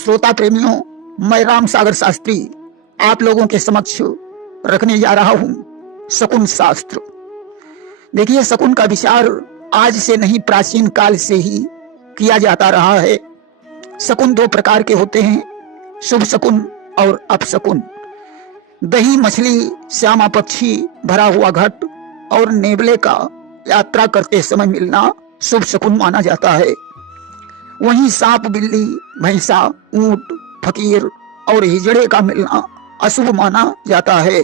श्रोता प्रेमियों, मैं राम सागर शास्त्री आप लोगों के समक्ष रखने जा रहा हूं शकुन शास्त्र। देखिए, शकुन का विचार आज से नहीं, प्राचीन काल से ही किया जाता रहा है। शकुन दो प्रकार के होते हैं, शुभ शकुन और अपशकुन। दही मछली, श्यामा पक्षी, भरा हुआ घट और नेवले का यात्रा करते समय मिलना शुभ शकुन माना जाता है। वहीं सांप, बिल्ली, भैंसा, ऊंट, फकीर और हिजड़े का मिलना अशुभ माना जाता है।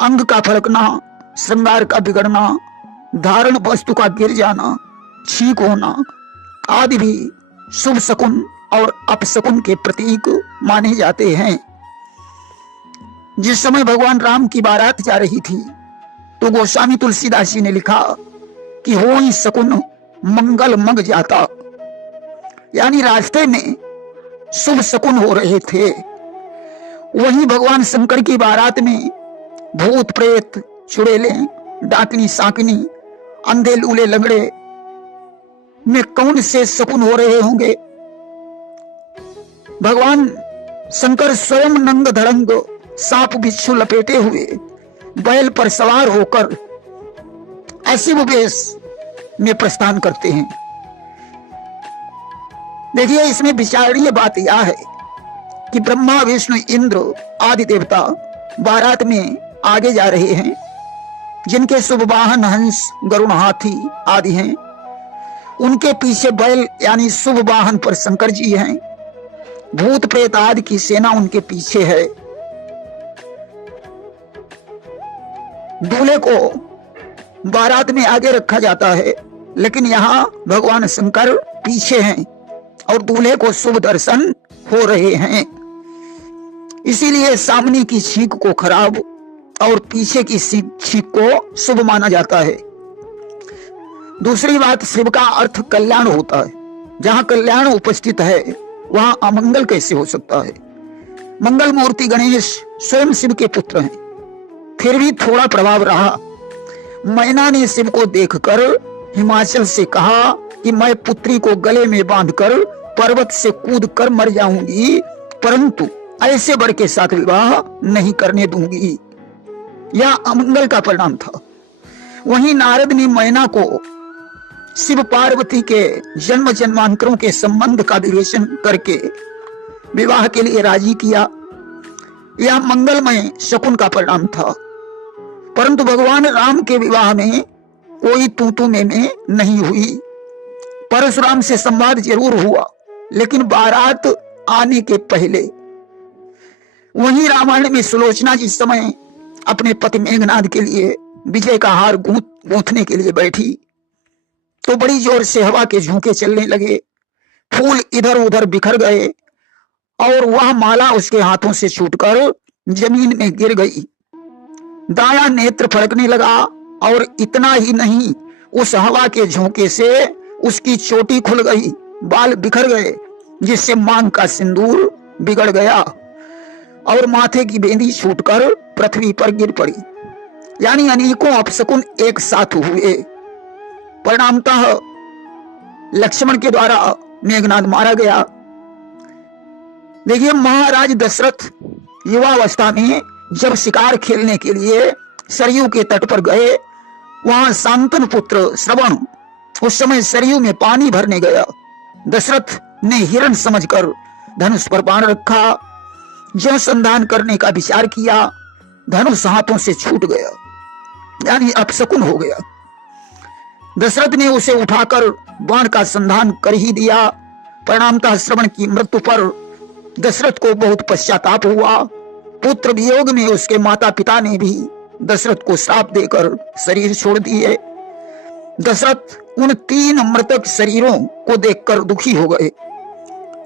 अंग का फड़कना, श्रृंगार का बिगड़ना, धारण वस्तु का गिर जाना, छींक होना आदि भी शुभ शकुन और अपशकुन के प्रतीक माने जाते हैं। जिस समय भगवान राम की बारात जा रही थी तो गोस्वामी तुलसीदास जी ने लिखा कि हो ही शकुन मंगल मग जाता, यानी रास्ते में शुभ शकुन हो रहे थे। वहीं भगवान शंकर की बारात में भूत प्रेत, चुड़ैले, डाकनी साकनी, अंधे लूले लंगड़े में कौन से शकुन हो रहे होंगे? भगवान शंकर स्वयं नंग धड़ंग, सांप बिच्छू लपेटे हुए बैल पर सवार होकर अशिव वेश में प्रस्थान करते हैं। देखिए, इसमें विचारणीय बात यह है कि ब्रह्मा, विष्णु, इंद्र आदि देवता बारात में आगे जा रहे हैं, जिनके शुभ वाहन हंस, गरुण, हाथी आदि हैं। उनके पीछे बैल यानी शुभ वाहन पर शंकर जी हैं। भूत प्रेत आदि की सेना उनके पीछे है। दूल्हे को बारात में आगे रखा जाता है, लेकिन यहाँ भगवान शंकर पीछे हैं और दूल्हे को शुभ दर्शन हो रहे हैं। इसीलिए सामने की छींक को खराब और पीछे की छींक को शुभ माना जाता है। दूसरी बात, शिव का अर्थ कल्याण होता है। जहां कल्याण उपस्थित है वहां अमंगल कैसे हो सकता है? मंगल मूर्ति गणेश स्वयं शिव के पुत्र हैं, फिर भी थोड़ा प्रभाव रहा। मैना ने शिव को देखकर हिमाचल से कहा कि मैं पुत्री को गले में बांधकर पर्वत से कूद कर मर जाऊंगी, परंतु ऐसे वर के साथ विवाह नहीं करने दूंगी। यह अमंगल का परिणाम था। वहीं नारद ने मैना को शिव पार्वती के जन्म जन्मांतरों के संबंध का विवेचन करके विवाह के लिए राजी किया। यह मंगलमय शकुन का परिणाम था। परंतु भगवान राम के विवाह में कोई तू में नहीं हुई। परशुराम से संवाद जरूर हुआ, लेकिन बारात आने के पहले। वहीं रामायण में सुलोचना जिस समय अपने पति मेघनाद के लिए विजय का हार गूंथने के लिए बैठी तो बड़ी जोर से हवा के झोंके चलने लगे, फूल इधर उधर बिखर गए और वह माला उसके हाथों से छूटकर जमीन में गिर गई। दाया नेत्र फड़कने लगा और इतना ही नहीं, उस हवा के झोंके से उसकी चोटी खुल गई, बाल बिखर गए, जिससे मांग का सिंदूर बिगड़ गया और माथे की बेंदी छूटकर पृथ्वी पर गिर पड़ी। यानी अनेकों अपशकुन एक साथ हुए। परिणामतः लक्ष्मण के द्वारा मेघनाद मारा गया। देखिए, महाराज दशरथ युवावस्था में जब शिकार खेलने के लिए सरयू के तट पर गए, वहां शांतनु पुत्र श्रवण उस समय सरयू में पानी भरने गया। दशरथ ने हिरण समझकर धनुष पर बाण रखा। जो संधान करने का विचार किया, धनुष हाथों से छूट गया, यानी अपशकुन हो गया। दशरथ ने उसे उठाकर बाण का संधान कर ही दिया। परिणामतः श्रवण की मृत्यु पर दशरथ को बहुत पश्चाताप हुआ। पुत्र वियोग में उसके माता पिता ने भी दशरथ को श्राप देकर शरीर छोड़ दिए। दशरथ उन 3 मृतक शरीरों को देखकर दुखी हो गए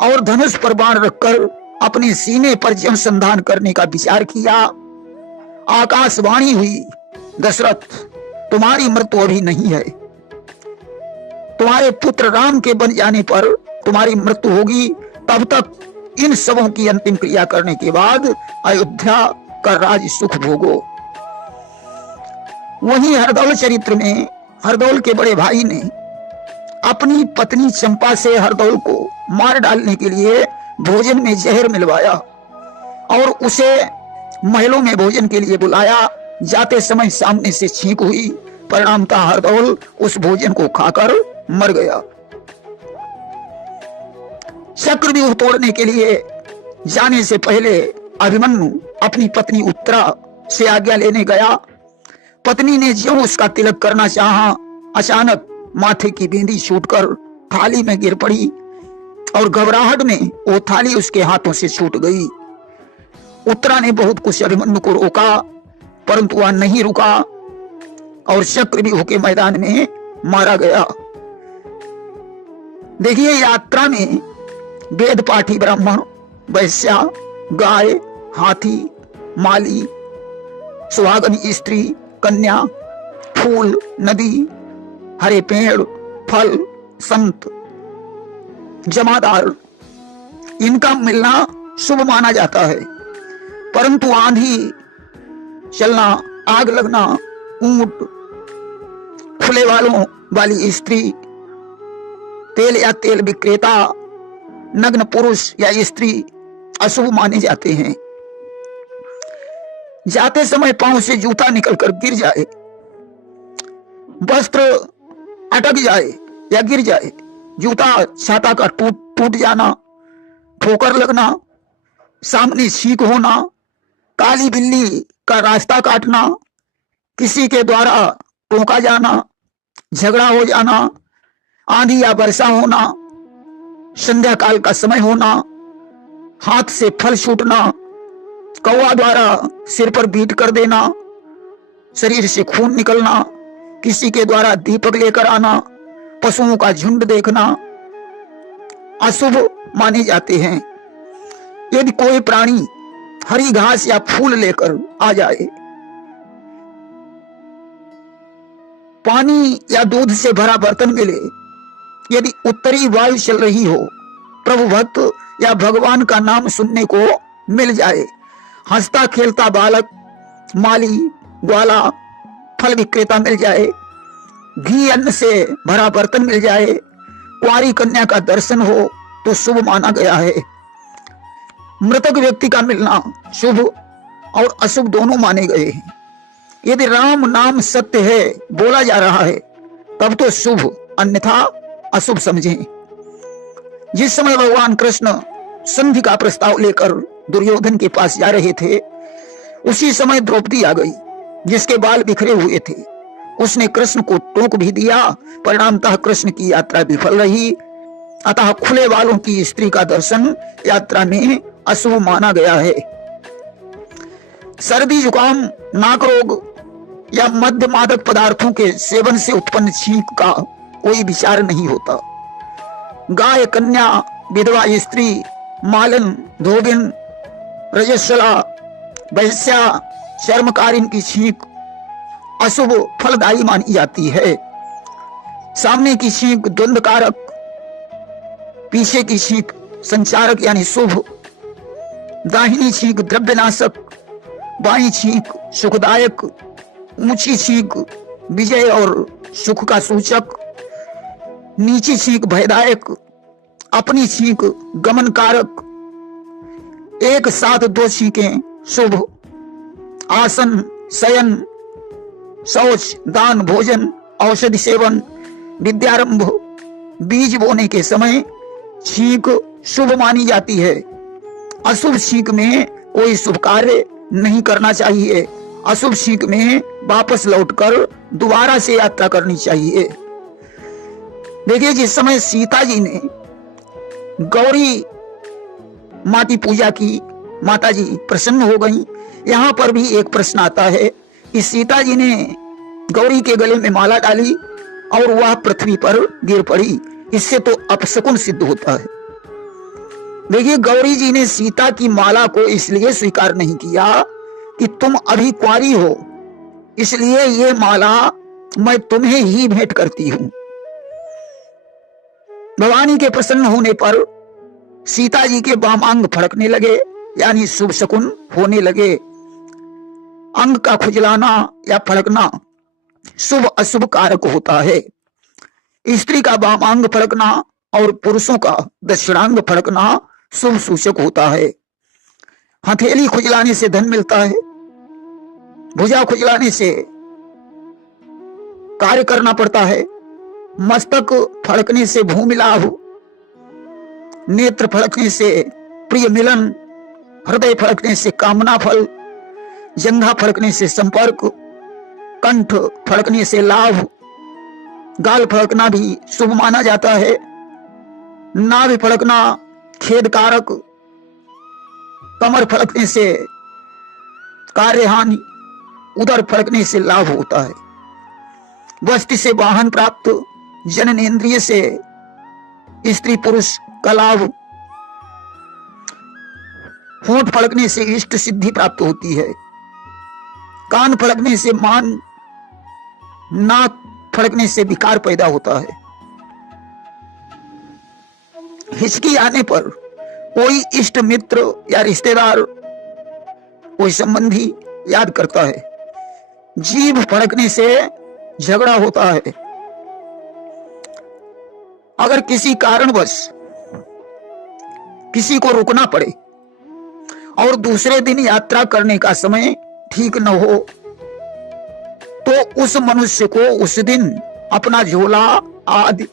और धनुष पर बाण रखकर अपने सीने पर जब संधान करने का विचार किया। आकाशवाणी हुई, दशरथ, तुम्हारी मृत्यु अभी नहीं है। तुम्हारे पुत्र राम के बन जाने पर तुम्हारी मृत्यु होगी। तब तक इन सबों की अंतिम क्रिया करने के बाद अयोध्या का राज सुख भोगो। वहीं हरदौल चरित्र में हरदौल के बड़े भाई ने अपनी पत्नी चंपा से हरदौल को मार डालने के लिए भोजन में जहर मिलवाया और उसे महलों में भोजन के लिए बुलाया। जाते समय सामने से छींक हुई, परिणामतः हरदौल उस भोजन को खाकर मर गया। चक्रव्यूह तोड़ने के लिए जाने से पहले अभिमन्यु अपनी पत्नी उत्तरा से आज्ञा लेने गया। पत्नी ने ज्यों उसका तिलक करना चाहा, अचानक माथे की बिंदी छूटकर थाली में गिर पड़ी और घबराहट में वो थाली उसके हाथों से छूट गई। उत्तरा ने बहुत कुछ अभिमन्यु को रोका, परंतु वह नहीं रुका और चक्रव्यूह के मैदान में मारा गया। देखिए, यात्रा में वेद पाठी ब्राह्मण, वैश्या, गाय, हाथी, माली, सुहागनी स्त्री, कन्या, फूल, नदी, हरे पेड़, फल, संत, जमादार, इनका मिलना शुभ माना जाता है। परंतु आंधी चलना, आग लगना, ऊंट, खुले वालों वाली स्त्री, तेल या तेल विक्रेता, नग्न पुरुष या स्त्री अशुभ माने जाते हैं। जाते समय पांव से जूता निकलकर गिर जाए, वस्त्र अटक जाए या गिर जाए, जूता छाता का टूट जाना, ठोकर लगना, सामने छींक होना, काली बिल्ली का रास्ता काटना, किसी के द्वारा टोका जाना, झगड़ा हो जाना, आंधी या वर्षा होना, संध्या काल का समय होना, हाथ से फल छूटना, कौवा द्वारा सिर पर बीट कर देना, शरीर से खून निकलना, किसी के द्वारा दीपक लेकर आना, पशुओं का झुंड देखना अशुभ माने जाते हैं। यदि कोई प्राणी हरी घास या फूल लेकर आ जाए, पानी या दूध से भरा बर्तन मिले, यदि उत्तरी वायु चल रही हो, प्रभु भक्त या भगवान का नाम सुनने को मिल जाए, हंसता खेलता बालक, माली, ग्वाला, फल विक्रेता मिल जाए, घी अन्न से भरा बर्तन मिल जाए, कुंवारी कन्या का दर्शन हो तो शुभ माना गया है। मृतक व्यक्ति का मिलना शुभ और अशुभ दोनों माने गए हैं। यदि राम नाम सत्य है, बोला जा रहा है, तब तो शुभ, अन्यथा अशुभ समझें। जिस समय भगवान कृष्ण संधि का प्रस्ताव लेकर दुर्योधन के पास जा रहे थे, उसी समय द्रौपदी आ गई, जिसके बाल बिखरे हुए थे। उसने कृष्ण को टोक भी दिया, परिणामतः कृष्ण की यात्रा विफल रही। अतः खुले बालों की स्त्री का दर्शन यात्रा में अशुभ माना गया है। सर्दी, जुकाम, नाक रोग या मद्य मादक पदार्थों के सेवन से उत्पन्न छींक का कोई विचार नहीं होता। गाय, कन्या, विधवा स्त्री, मालन, धोबिन, रजस्वला, वैश्या, चर्मकारिन की छींक अशुभ फलदायी मानी जाती है। सामने की छींक द्वंद्वकारक, पीछे की छींक संचारक यानी शुभ, दाहिनी छींक द्रव्यनाशक, बाई छींक सुखदायक, ऊंची छींक विजय और सुख का सूचक, नीची छींक भयदायक, अपनी छींक गमनकारक, एक साथ दो छींकें शुभ। आसन, शयन, शौच, दान, भोजन, औषधि सेवन, विद्यारंभ, बीज बोने के समय छींक शुभ मानी जाती है। अशुभ छींक में कोई शुभ कार्य नहीं करना चाहिए। अशुभ छींक में वापस लौटकर दोबारा से यात्रा करनी चाहिए। देखिए, जिस समय सीता जी ने गौरी माँ की पूजा की, माता जी प्रसन्न हो गईं। यहाँ पर भी एक प्रश्न आता है कि सीता जी ने गौरी के गले में माला डाली और वह पृथ्वी पर गिर पड़ी, इससे तो अपशकुन सिद्ध होता है। देखिए, गौरी जी ने सीता की माला को इसलिए स्वीकार नहीं किया कि तुम अभी कुंवारी हो, इसलिए ये माला मैं तुम्हें ही भेंट करती हूं। भवानी के प्रसन्न होने पर सीता जी के वाम अंग फड़कने लगे, यानी शुभ शकुन होने लगे। अंग का खुजलाना या फड़कना शुभ अशुभ कारक होता है। स्त्री का वाम अंग फड़कना और पुरुषों का दक्षिणांग फड़कना शुभ सूचक होता है। हथेली खुजलाने से धन मिलता है, भुजा खुजलाने से कार्य करना पड़ता है, मस्तक फड़कने से भूमि लाभ, नेत्र फड़कने से प्रिय मिलन, हृदय फड़कने से कामना फल, जंघा फड़कने से संपर्क, कंठ फड़कने से लाभ, गाल फड़कना भी शुभ माना जाता है, नाभि फड़कना खेद कारक, कमर फड़कने से कार्य हानि, उदर फड़कने से लाभ होता है, वस्त्र से वाहन प्राप्त, जननेंद्रिय से स्त्री पुरुष का लाभ, होंठ फड़कने से इष्ट सिद्धि प्राप्त होती है, कान फड़कने से मान, नाक फड़कने से विकार पैदा होता है, हिचकी आने पर कोई इष्ट मित्र या रिश्तेदार, कोई संबंधी याद करता है, जीभ फड़कने से झगड़ा होता है, अगर किसी कारणवश किसी को रुकना पड़े और दूसरे दिन यात्रा करने का समय ठीक न हो तो उस मनुष्य को उस दिन अपना झोला आदि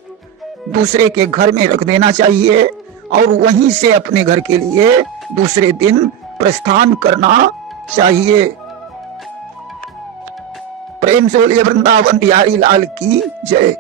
दूसरे के घर में रख देना चाहिए और वहीं से अपने घर के लिए दूसरे दिन प्रस्थान करना चाहिए। प्रेम से बोलिए वृंदावन बिहारी लाल की जय।